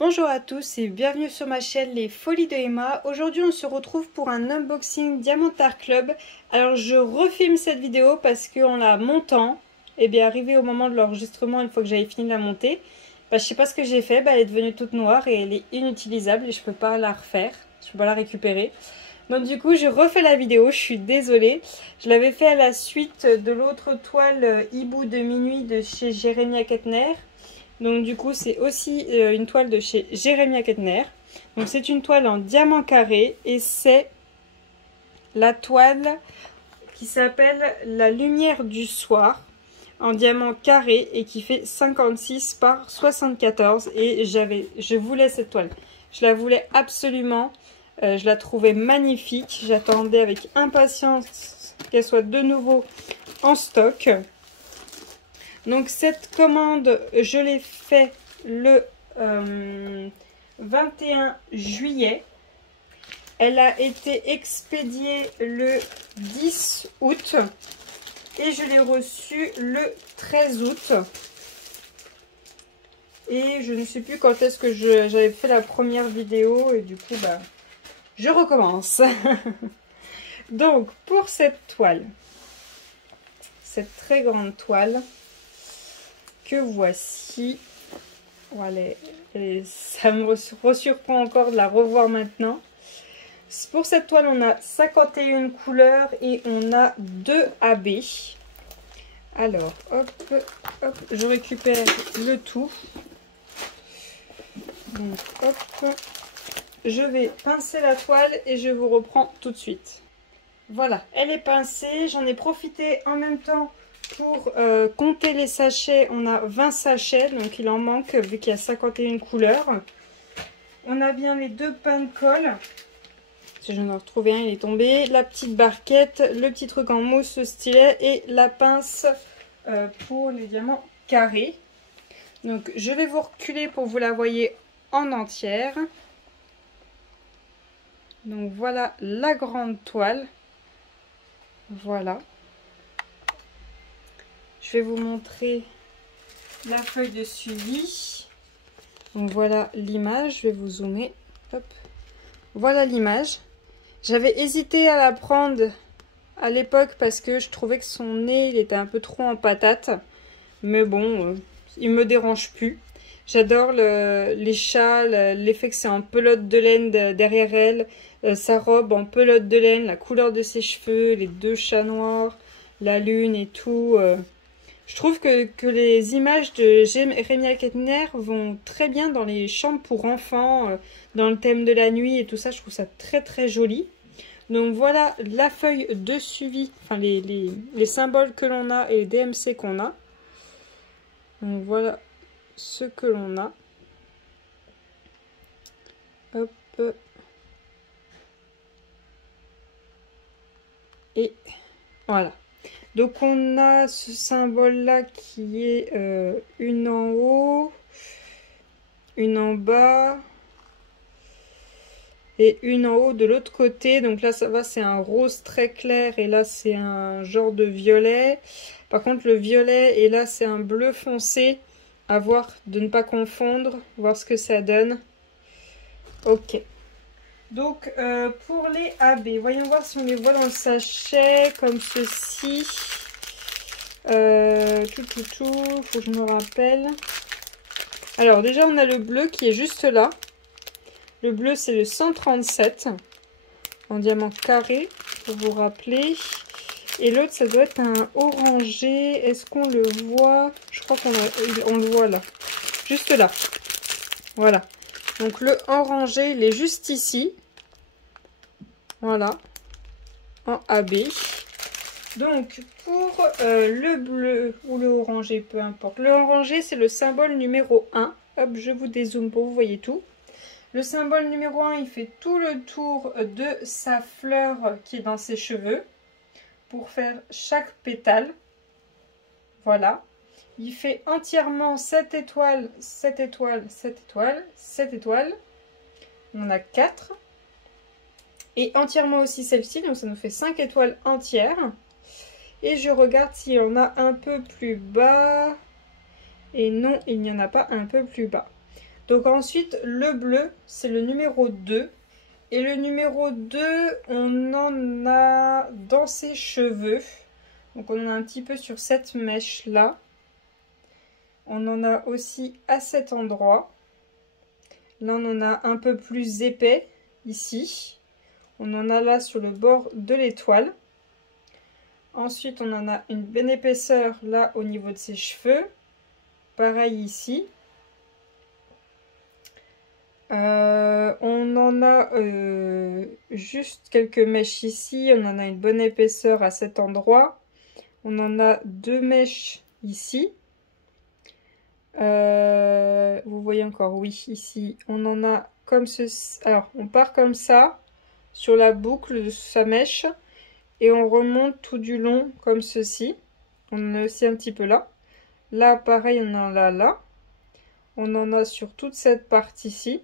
Bonjour à tous et bienvenue sur ma chaîne Les Folies de Emma. Aujourd'hui on se retrouve pour un unboxing Diamantart Club. Alors je refilme cette vidéo parce qu'en la montant, arrivé au moment de l'enregistrement, une fois que j'avais fini de la monter, je sais pas ce que j'ai fait, elle est devenue toute noire et elle est inutilisable et je peux pas la refaire, je peux pas la récupérer. Donc du coup je refais la vidéo, je suis désolée. Je l'avais fait à la suite de l'autre toile Hibou de minuit de chez Jérémia Kettner. Donc du coup c'est aussi une toile de chez Jérémia Kettner. Donc c'est une toile en diamant carré et c'est la toile qui s'appelle La Lumière du Soir en diamant carré et qui fait 56 par 74 et je voulais cette toile. Je la voulais absolument, je la trouvais magnifique, j'attendais avec impatience qu'elle soit de nouveau en stock. Donc cette commande, je l'ai fait le 21 juillet. Elle a été expédiée le 10 août et je l'ai reçue le 13 août. Et je ne sais plus quand est-ce que j'avais fait la première vidéo et du coup je recommence. Donc pour cette toile, cette très grande toile, que voici. Voilà, ça me surprend encore de la revoir maintenant. Pour cette toile, on a 51 couleurs et on a 2 AB. Alors, hop, hop, je récupère le tout. Donc, hop, je vais pincer la toile et je vous reprends tout de suite. Voilà, elle est pincée. J'en ai profité en même temps pour compter les sachets. On a 20 sachets, donc il en manque vu qu'il y a 51 couleurs. On a bien les 2 pains de colle. Si je n'en retrouve un, il est tombé. La petite barquette, le petit truc en mousse, le stylet et la pince pour les diamants carrés. Donc je vais vous reculer pour que vous la voyez en entière. Donc voilà la grande toile. Voilà. Je vais vous montrer la feuille de suivi. Donc voilà l'image, je vais vous zoomer. Hop. Voilà l'image. J'avais hésité à la prendre à l'époque parce que je trouvais que son nez il était un peu trop en patate. Mais bon, il me dérange plus. J'adore les chats, l'effet que c'est en pelote de laine derrière elle. Sa robe en pelote de laine, la couleur de ses cheveux, les 2 chats noirs, la lune et tout. Je trouve que les images de Jérémia Kettner vont très bien dans les chambres pour enfants, dans le thème de la nuit et tout ça. Je trouve ça très très joli. Donc voilà la feuille de suivi, enfin les symboles que l'on a et les DMC qu'on a. Donc voilà ce que l'on a. Hop. Et voilà. Donc on a ce symbole là qui est une en haut, une en bas et une en haut de l'autre côté. Donc là ça va, c'est un rose très clair et là c'est un genre de violet. Par contre le violet et là c'est un bleu foncé. À voir, de ne pas confondre, voir ce que ça donne. Ok. Donc pour les AB, voyons voir si on les voit dans le sachet comme ceci. Faut que je me rappelle. Alors déjà on a le bleu qui est juste là. Le bleu c'est le 137 en diamant carré pour vous rappeler. Et l'autre ça doit être un orangé. Est-ce qu'on le voit? Je crois qu'on le voit là. Juste là. Voilà. Donc le orangé il est juste ici. Voilà. En AB. Donc pour le bleu ou le orangé, peu importe. Le orangé c'est le symbole numéro 1. Hop, je vous dézoome pour vous voyez tout. Le symbole numéro 1, il fait tout le tour de sa fleur qui est dans ses cheveux. Pour faire chaque pétale. Voilà. Il fait entièrement 7 étoiles, 7 étoiles, 7 étoiles, 7 étoiles. On a 4. Et entièrement aussi celle-ci, donc ça nous fait 5 étoiles entières. Et je regarde s'il y en a un peu plus bas. Et non, il n'y en a pas un peu plus bas. Donc ensuite, le bleu, c'est le numéro 2. Et le numéro 2, on en a dans ses cheveux. Donc on en a un petit peu sur cette mèche-là. On en a aussi à cet endroit. Là, on en a un peu plus épais, ici. On en a là sur le bord de l'étoile. Ensuite, on en a une bonne épaisseur là au niveau de ses cheveux. Pareil ici. On en a juste quelques mèches ici. On en a une bonne épaisseur à cet endroit. On en a 2 mèches ici. Vous voyez encore, oui, ici. On en a comme ceci. Alors, on part comme ça sur la boucle de sa mèche. Et on remonte tout du long comme ceci. On en a aussi un petit peu là. Là, pareil, on en a là. On en a sur toute cette partie-ci.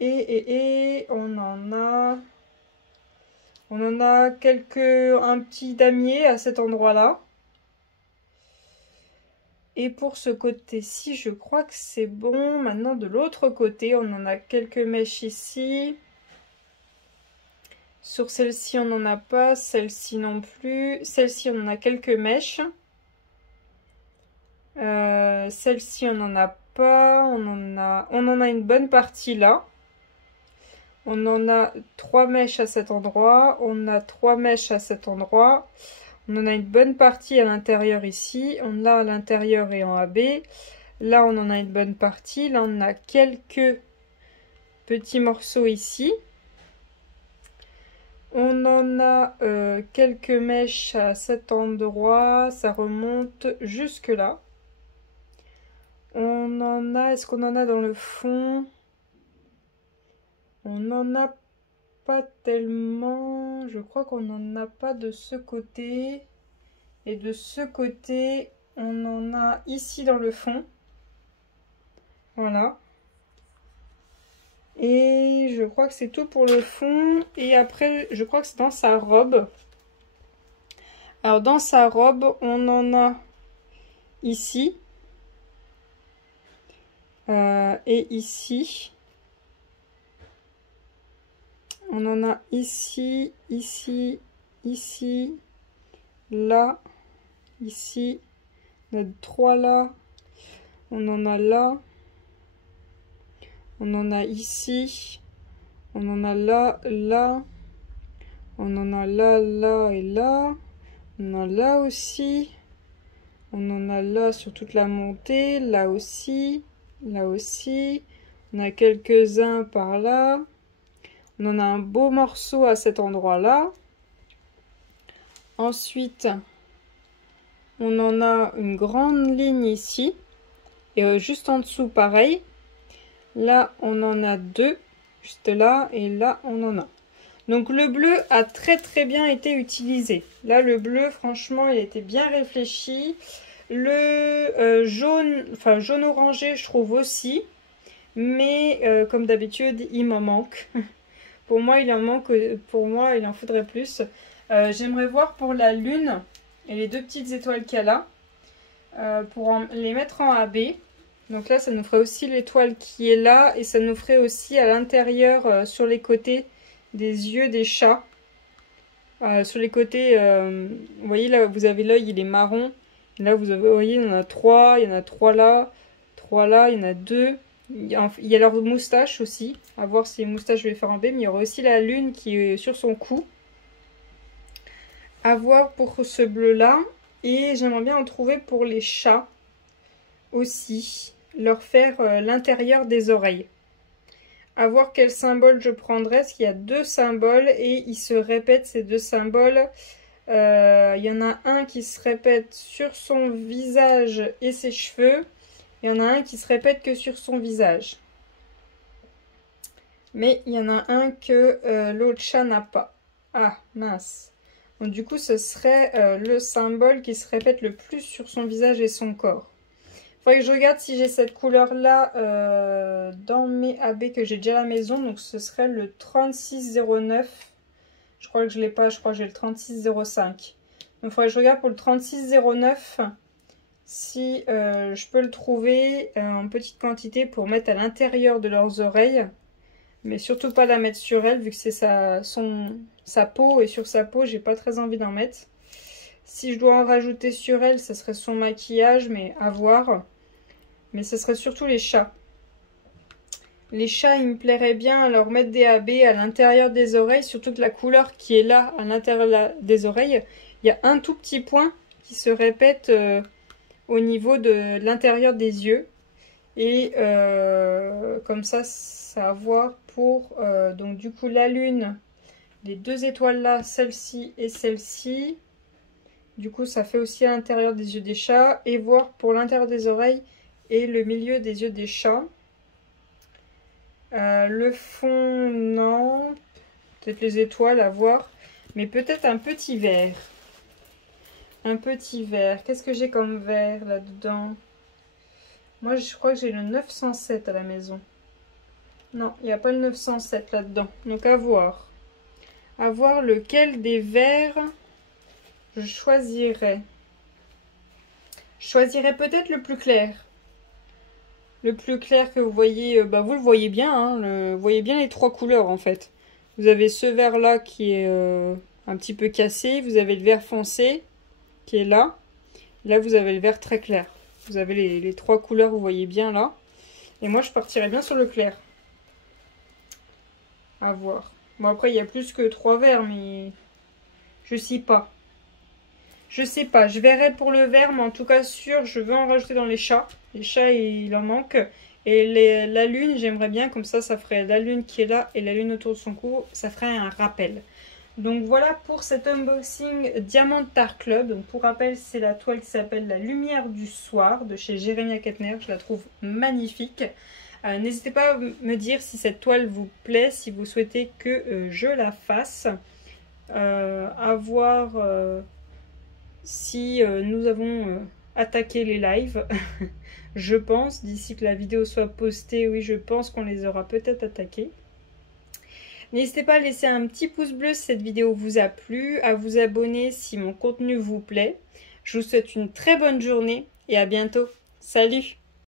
Et on en a un petit damier à cet endroit-là. Et pour ce côté-ci, je crois que c'est bon. Maintenant, de l'autre côté, on en a quelques mèches ici. Sur celle-ci, on n'en a pas. Celle-ci non plus. Celle-ci, on en a quelques mèches. Celle-ci, on n'en a pas. On en a une bonne partie là. On en a 3 mèches à cet endroit. On a 3 mèches à cet endroit. On en a une bonne partie à l'intérieur ici. On l'a à l'intérieur et en AB. Là, on en a une bonne partie. Là, on a quelques petits morceaux ici. On en a quelques mèches à cet endroit. Ça remonte jusque là. On en a... Est-ce qu'on en a dans le fond? On n'en a pas tellement. Je crois qu'on n'en a pas de ce côté. Et de ce côté, on en a ici dans le fond. Voilà. Et je crois que c'est tout pour le fond. Et après, je crois que c'est dans sa robe. Alors, dans sa robe, on en a ici. Et ici. On en a ici, ici, ici, là, ici. On a 3 là. On en a là. On en a ici. On en a là, là. On en a là, là et là. On en a là aussi. On en a là sur toute la montée. Là aussi. Là aussi. On a quelques-uns par là. On en a un beau morceau à cet endroit-là. Ensuite, on en a une grande ligne ici. Et juste en dessous, pareil. Là, on en a 2. Juste là. Et là, on en a. Donc, le bleu a très bien été utilisé. Là, le bleu, franchement, il a été bien réfléchi. Le jaune, enfin jaune orangé, je trouve aussi. Mais, comme d'habitude, il m'en manque. Pour moi, il en manque, pour moi, il en faudrait plus. J'aimerais voir pour la lune et les 2 petites étoiles qu'il y a là, pour les mettre en AB. Donc là, ça nous ferait aussi l'étoile qui est là et ça nous ferait aussi à l'intérieur, sur les côtés, des yeux des chats. Sur les côtés, vous voyez là, vous avez l'œil, il est marron. Et là, vous voyez, il y en a 3, il y en a 3 là, 3 là, il y en a 2. Il y a leur moustache aussi, à voir si les moustaches je vais les faire en B, mais il y aura aussi la lune qui est sur son cou. À voir pour ce bleu là. Et j'aimerais bien en trouver pour les chats aussi, leur faire l'intérieur des oreilles. À voir quel symbole je prendrais, parce qu'il y a 2 symboles et ils se répètent ces 2 symboles. Il y en a un qui se répète sur son visage et ses cheveux. Il y en a un qui se répète que sur son visage. Mais il y en a un que l'autre chat n'a pas. Ah, mince. Donc du coup, ce serait le symbole qui se répète le plus sur son visage et son corps. Il faudrait que je regarde si j'ai cette couleur-là dans mes AB que j'ai déjà à la maison. Donc ce serait le 3609. Je crois que je ne l'ai pas, je crois que j'ai le 3605. Donc il faudrait que je regarde pour le 3609. si je peux le trouver en petite quantité pour mettre à l'intérieur de leurs oreilles. Mais surtout pas la mettre sur elle, vu que c'est sa peau, et sur sa peau, j'ai pas très envie d'en mettre. Si je dois en rajouter sur elle, ça serait son maquillage, mais à voir. Mais ce serait surtout les chats. Les chats, il me plairait bien leur mettre des habits à l'intérieur des oreilles, surtout que la couleur qui est là, à l'intérieur des oreilles, il y a un tout petit point qui se répète au niveau de l'intérieur des yeux. Et comme ça va voir pour donc du coup la lune, les deux étoiles là, celle-ci et celle-ci. Du coup ça fait aussi à l'intérieur des yeux des chats, et voir pour l'intérieur des oreilles et le milieu des yeux des chats. Le fond, non. Peut-être les étoiles à voir. Mais peut-être un petit vert. Un petit vert. Qu'est-ce que j'ai comme vert là-dedans? Moi, je crois que j'ai le 907 à la maison. Non, il n'y a pas le 907 là-dedans. Donc à voir. À voir lequel des verts je choisirais. Je choisirais peut-être le plus clair. Le plus clair que vous voyez, bah vous le voyez bien, hein, vous voyez bien les trois couleurs en fait. Vous avez ce vert là qui est un petit peu cassé, vous avez le vert foncé qui est là. Là vous avez le vert très clair. Vous avez les trois couleurs, vous voyez bien là. Et moi je partirais bien sur le clair. À voir. Bon après il y a plus que trois verts, mais je sais pas. Je sais pas, je verrai pour le vert, mais en tout cas sûr, je veux en rajouter dans les chats. Les chats, il en manque. Et la lune, j'aimerais bien, comme ça ferait la lune qui est là et la lune autour de son cou. Ça ferait un rappel. Donc voilà pour cet unboxing Diamant Art Club. Donc pour rappel, c'est la toile qui s'appelle La Lumière du Soir de chez Jérémia Kettner. Je la trouve magnifique. N'hésitez pas à me dire si cette toile vous plaît, si vous souhaitez que je la fasse. À voir... si nous avons attaqué les lives, je pense, d'ici que la vidéo soit postée, oui, je pense qu'on les aura peut-être attaqués. N'hésitez pas à laisser un petit pouce bleu si cette vidéo vous a plu, à vous abonner si mon contenu vous plaît. Je vous souhaite une très bonne journée et à bientôt. Salut!